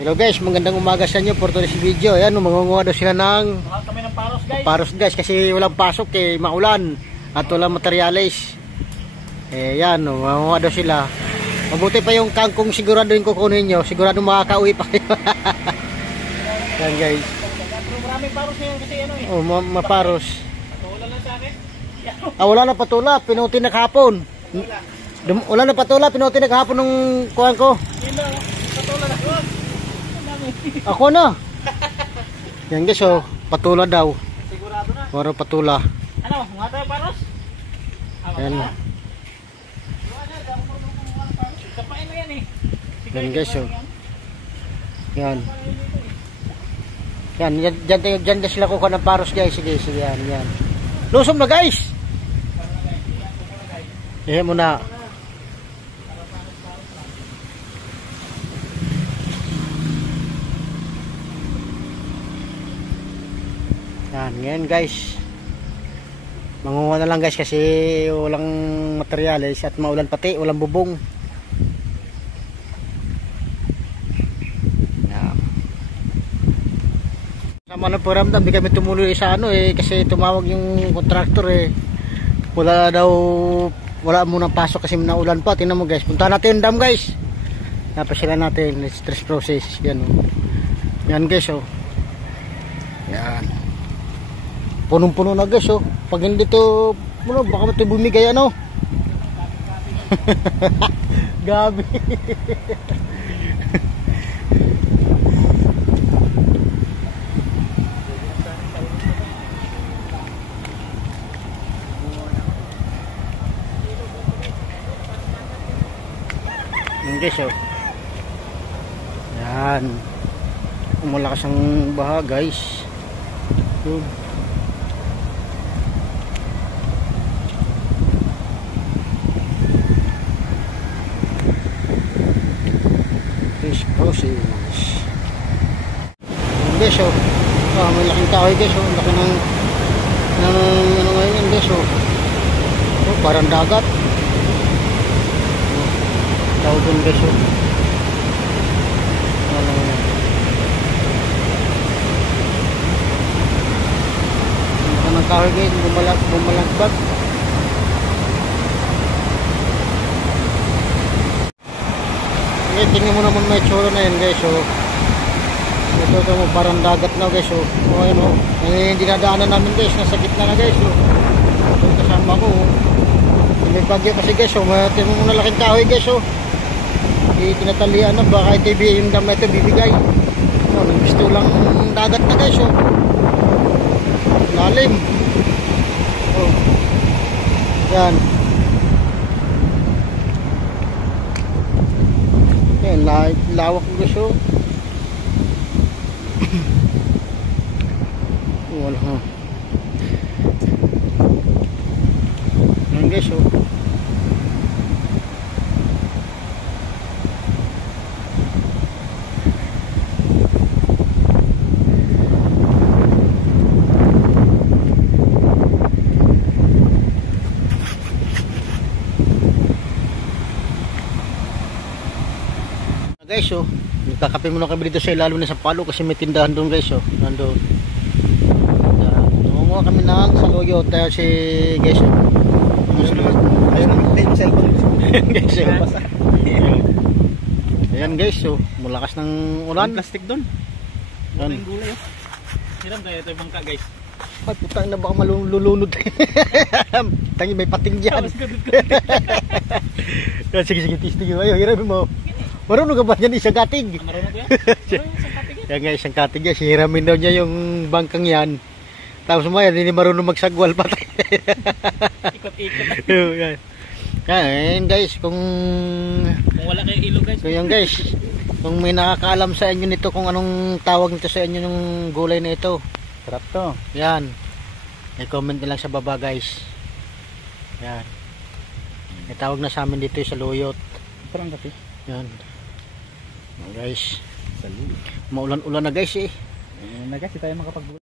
Hello guys, magandang umaga sa inyo for today's video. Ayan, mangunguha daw sila ng kami ng paros guys. Paros guys kasi walang pasok maulan at walang materyales. Yan, mangunguha daw sila. Mabuti pa yung kangkong sigurado yung kukunin nyo. Sigurado makakauwi pa kayo. Yan guys. Maraming paros ngayon kasi ano eh. Oh, maparos. Patula lang sa akin. Wala na patula, pinuti na kahapon. Wala na patula, pinuti na kahapon nung kuhan ko. Patula na. Ako na. Yan guys, oh, patula daw. Sigurado na. Wala patula. Ano, mga tayo paros? Yan. Kapain mo yan eh. Yan guys, oh. Yan. Yan, dyan sila kukuha ng paros guys. Sige, yan. Lusom na guys. Ihe mo na. Yan, ngayon guys. Mangunguha na lang guys kasi walang materyales at maulan pati, walang bubong. Yan. Sama ng paramdam, di kami tumuloy sa ano kasi tumawag yung contractor wala munang pasok kasi naulan pa. Tingnan mo guys, punta natin yung dam guys. Napasila natin, stress process. Yan oh. Yan guys oh. Yan. Punong-puno na guys oh. Pag hindi to baka ito bumigay ano. Gabi. Yan guys oh. Yan. Malakas ang baha guys. Fish process. Guys oh. May laking kahoy guys oh. Laki ng ano ngayon guys oh. Parang dagat. Tawag dun guys oh. Ang kahoy guys, bumalagbat. Tingnan mo naman may tsura na yun guys oh. Ito mo parang dagat na guys oh. Ayun oh. Hindi nadaanan namin guys, nasa gitna na guys oh. Ito kasama ko oh. May bagyo kasi guys oh. Tingnan mo na laking kahoy guys oh. Tinatalian na baka yung dam na ito bibigay oh, nagbisto lang dagat na guys oh. Lalim oh. Yan yan, lawak guys oh. Wala ha yan guys oh. Guys oh, nagkakape muna kami dito sa ilalim na sa palo kasi may tindahan doon guys oh, nandoon. Nangunguha kami ng saluyo tayo si guys oh. Ayun yung cellphone guys oh. Ayan guys oh, malakas ng ulan. Plastic doon. Yan. Yung gulay oh. Hiram tayo ito yung bangka guys. Ay putang na baka malulunod. Tangi may pating dyan. Sige tistigin mo. Hiram mo. Marunong ka ba yan isang katig? Marunong ko yan? Marunong isang katig yan? Yan nga isang katig yan. Hiramin daw niya yung bangkang yan. Tapos maya hindi marunong magsagwal patay. Ikot-ikot. Yan. Yan guys. Kung wala kayong ilog guys. So yan guys. Kung may nakakaalam sa inyo nito kung anong tawag nito sa inyo ng gulay na ito. Sarap to. Yan. I-comment nyo lang sa baba guys. Yan. Itawag na sa amin dito sa luyot. Parang kape. Yan. Guys, maulan-ulan na guys na guys, tayo makapag